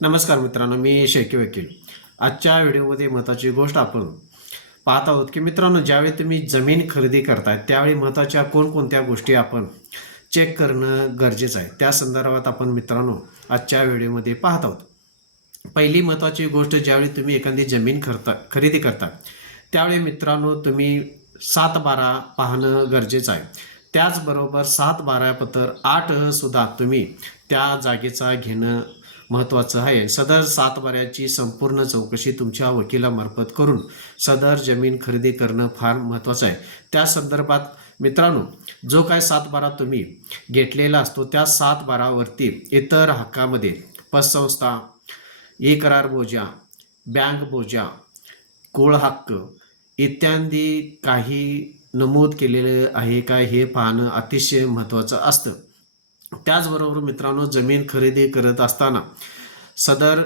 नमस्कार मित्रांनो मी शेकी वकील. आजच्या व्हिडिओमध्ये महत्त्वाची गोष्ट आपण पाहत आहोत की मित्रांनो ज्यावेळी तुम्ही जमीन खरेदी करताय त्यावेळी महत्त्वाच्या कोणकोणत्या गोष्टी आपण चेक करणं गरजेचं आहे. त्या संदर्भात आपण मित्रांनो आजच्या व्हिडिओमध्ये पाहत आहोत. पहिली महत्त्वाची गोष्ट ज्यावेळी तुम्ही एखादी जमीन करता खरेदी करता त्यावेळी मित्रांनो तुम्ही सात बारा पाहणं गरजेचं आहे. त्याचबरोबर सात बारा पत्र आठ सुद्धा तुम्ही त्या जागेचा घेणं महत्त्वाचं आहे. सदर सातबाऱ्याची संपूर्ण चौकशी तुमच्या वकिलामार्फत करून सदर जमीन खरेदी करणं फार महत्त्वाचं आहे. त्या संदर्भात मित्रांनो जो काय सातबारा तुम्ही घेतलेला असतो त्या सातबारावरती इतर हक्कामध्ये पतसंस्था ई करार बोजा बँक बोजा कुळ हक्क इत्यादी काही नमूद केलेलं आहे का हे पाहणं अतिशय महत्त्वाचं असतं. त्याचबरोबर मित्रांनो जमीन खरेदी करत असताना सदर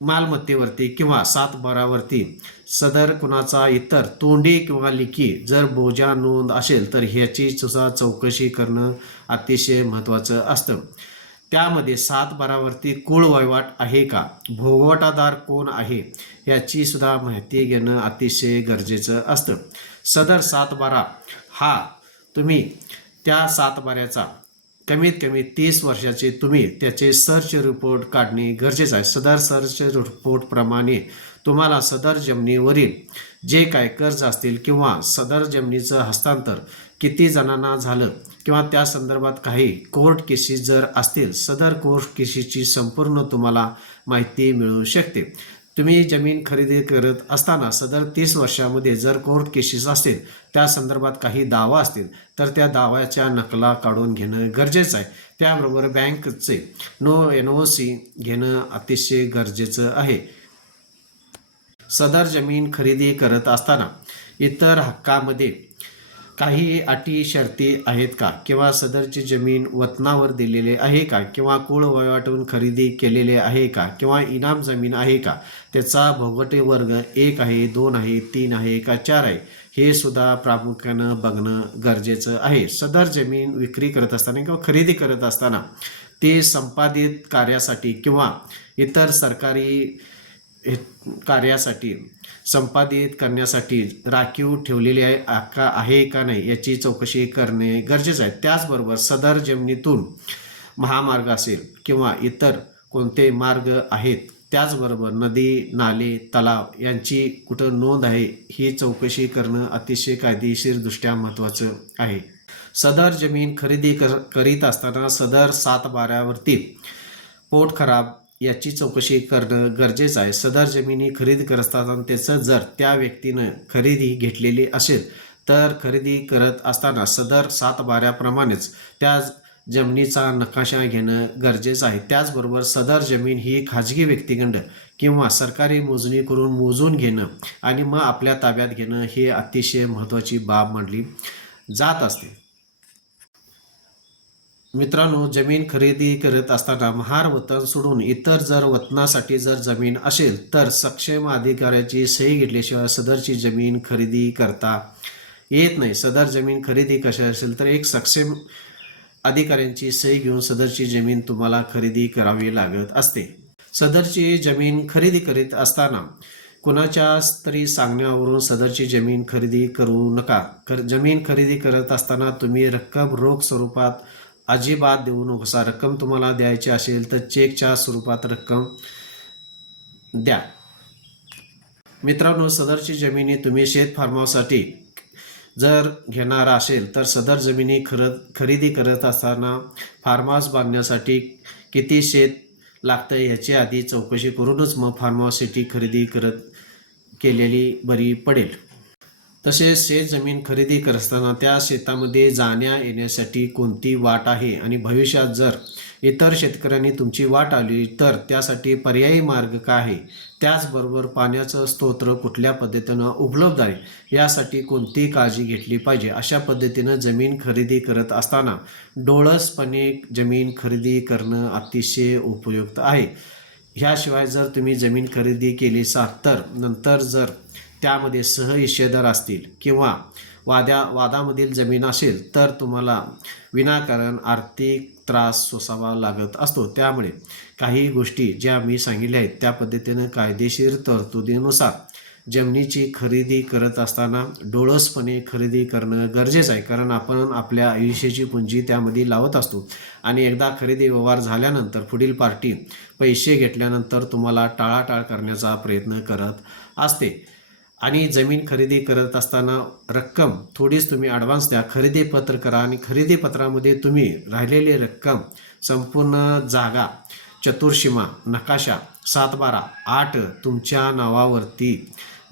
मालमत्तेवरती किंवा सातबारावरती सदर कुणाचा इतर तोंडी किंवा लिखी जर बोजा नोंद असेल तर ह्याची सुद्धा चौकशी करणं अतिशय महत्त्वाचं असतं. त्यामध्ये सातबारावरती कुळ वहिवाट आहे का? भोगवटादार कोण आहे? याची सुद्धा माहिती घेणं अतिशय गरजेचं असतं. सदर सातबारा हा तुम्ही त्या सातबाऱ्याचा कमीत कमी तीस वर्षाचे तुम्ही त्याचे सर्च रिपोर्ट काढणे गरजेचं आहे. सदर सर्च रिपोर्टप्रमाणे तुम्हाला सदर जमिनीवरील जे काय कर्ज असतील किंवा सदर जमिनीचं हस्तांतर किती जणांना झालं किंवा त्या संदर्भात काही कोर्ट केसेस जर असतील सदर कोर्ट केसेसची संपूर्ण तुम्हाला माहिती मिळू शकते. तुम्ही जमीन खरेदी करत असताना सदर तीस वर्षामध्ये जर कोर्ट केसेस असतील त्या संदर्भात काही दावा असतील तर त्या दाव्याच्या नकला काढून घेणं गरजेचं आहे. त्याबरोबर बँकचे नो एन ओ सी घेणं अतिशय गरजेचं आहे. सदर जमीन खरेदी करत असताना इतर हक्कामध्ये काही अटी शर्ती आहेत का? किंवा सदरची जमीन वतनावर दिलेले आहे का? किंवा कुळ वयवाटून खरेदी केलेले आहे का? किंवा इनाम जमीन आहे का? त्याचा भोगटे वर्ग एक आहे दोन आहे तीन आहे का चार आहे? हे सुद्धा प्रामुख्यानं बघणं गरजेचं आहे. सदर जमीन विक्री करत असताना किंवा खरेदी करत असताना ते संपादित कार्यासाठी किंवा इतर सरकारी हे- कार्यासाठी संपादित करण्यासाठी राखीव ठेवलेली आहे का आहे का नाही याची चौकशी करणे गरजेचं आहे. त्याचबरोबर सदर जमिनीतून महामार्ग असेल किंवा इतर कोणते मार्ग आहेत त्याचबरोबर नदी नाले तलाव यांची कुठं नोंद आहे ही चौकशी करणं अतिशय कायदेशीरदृष्ट्या महत्त्वाचं आहे. सदर जमीन खरेदी कर करीत असताना सदर सात बाऱ्यावरती पोट खराब याची चौकशी करणं गरजेचं आहे. सदर जमिनी खरेदी करत असताना त्याचं जर त्या व्यक्तीनं खरेदी घेतलेली असेल तर खरेदी करत असताना सदर सात बाऱ्याप्रमाणेच त्या जमिनीचा नकाशा घेणं गरजेचं आहे. त्याचबरोबर सदर जमीन ही खाजगी व्यक्तिगंड किंवा सरकारी मोजणी करून मोजून घेणं आणि मग आपल्या ताब्यात घेणं हे अतिशय महत्त्वाची बाब मानली जात असते. मित्रांनो जमीन खरेदी करत असताना महार वतन सोडून इतर जर वतनासाठी जर जमीन असेल तर सक्षम अधिकाऱ्याची सही घेतल्याशिवाय सदरची जमीन खरेदी करता येत नाही. सदर जमीन खरेदी कशी असेल तर एक सक्षम अधिकाऱ्यांची सही घेऊन सदरची जमीन तुम्हाला खरेदी करावी लागत असते. सदरची जमीन खरेदी करीत असताना कुणाच्या तरी सांगण्यावरून सदरची जमीन खरेदी करू नका. कर जमीन खरेदी करत असताना तुम्ही रक्कम रोख स्वरूपात अजिबात देऊ नकोसा रक्कम तुम्हाला द्यायची असेल तर चेकच्या स्वरूपात रक्कम द्या. मित्रांनो सदरची जमिनी तुम्ही शेत फार्मासाठी जर घेणार असेल तर सदर जमिनी खरं खरेदी करत असताना फार्म बांधण्यासाठी किती शेत लागतं ह्याची आधी चौकशी करूनच मग फार्मासिटी खरेदी करत केलेली बरी पडेल. तसेच शेतजमीन खरेदी करत असताना त्या शेतामध्ये जाण्या येण्यासाठी कोणती वाट आहे? आणि भविष्यात जर इतर शेतकऱ्यांनी तुमची वाट आली तर त्यासाठी पर्यायी मार्ग काय आहे? त्याचबरोबर पाण्याचं स्तोत्र कुठल्या पद्धतीनं उपलब्ध आहे? यासाठी कोणती काळजी घेतली पाहिजे? अशा पद्धतीनं जमीन खरेदी करत असताना डोळसपणे जमीन खरेदी करणं अतिशय उपयुक्त आहे. ह्याशिवाय जर तुम्ही जमीन खरेदी केली असाल तर नंतर जर त्यामध्ये सहहिस्सेदार असतील किंवा वाद्या वादामधील जमीन असेल तर तुम्हाला विनाकारण आर्थिक त्रास सोसावा लागत असतो. त्यामुळे काही गोष्टी ज्या मी सांगितल्या आहेत त्या पद्धतीनं कायदेशीर तरतुदीनुसार जमिनीची खरेदी करत असताना डोळसपणे खरेदी करणं गरजेचं आहे. कारण आपण आपल्या आयुष्याची पुंजी त्यामध्ये लावत असतो. आणि एकदा खरेदी व्यवहार झाल्यानंतर पुढील पार्टी पैसे घेतल्यानंतर तुम्हाला टाळाटाळ करण्याचा प्रयत्न करत असते. आणि जमीन खरेदी करत असताना रक्कम थोडीच तुम्ही ॲडव्हान्स द्या. खरेदी पत्र करा आणि खरेदी पत्रामध्ये तुम्ही राहिलेली रक्कम संपूर्ण जागा चतुर्सीमा नकाशा सातबारा आठ तुमच्या नावावरती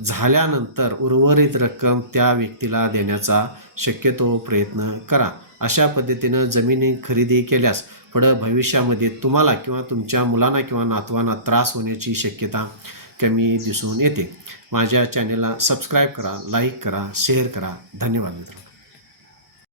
झाल्यानंतर उर्वरित रक्कम त्या व्यक्तीला देण्याचा शक्यतो प्रयत्न करा. अशा पद्धतीनं जमिनी खरेदी केल्यास पुढं भविष्यामध्ये तुम्हाला किंवा तुमच्या मुलांना किंवा नातवांना त्रास होण्याची शक्यता कमी दिसून येते. माझ्या चॅनेलला सबस्क्राईब करा लाईक करा शेअर करा. धन्यवाद मित्रांनो.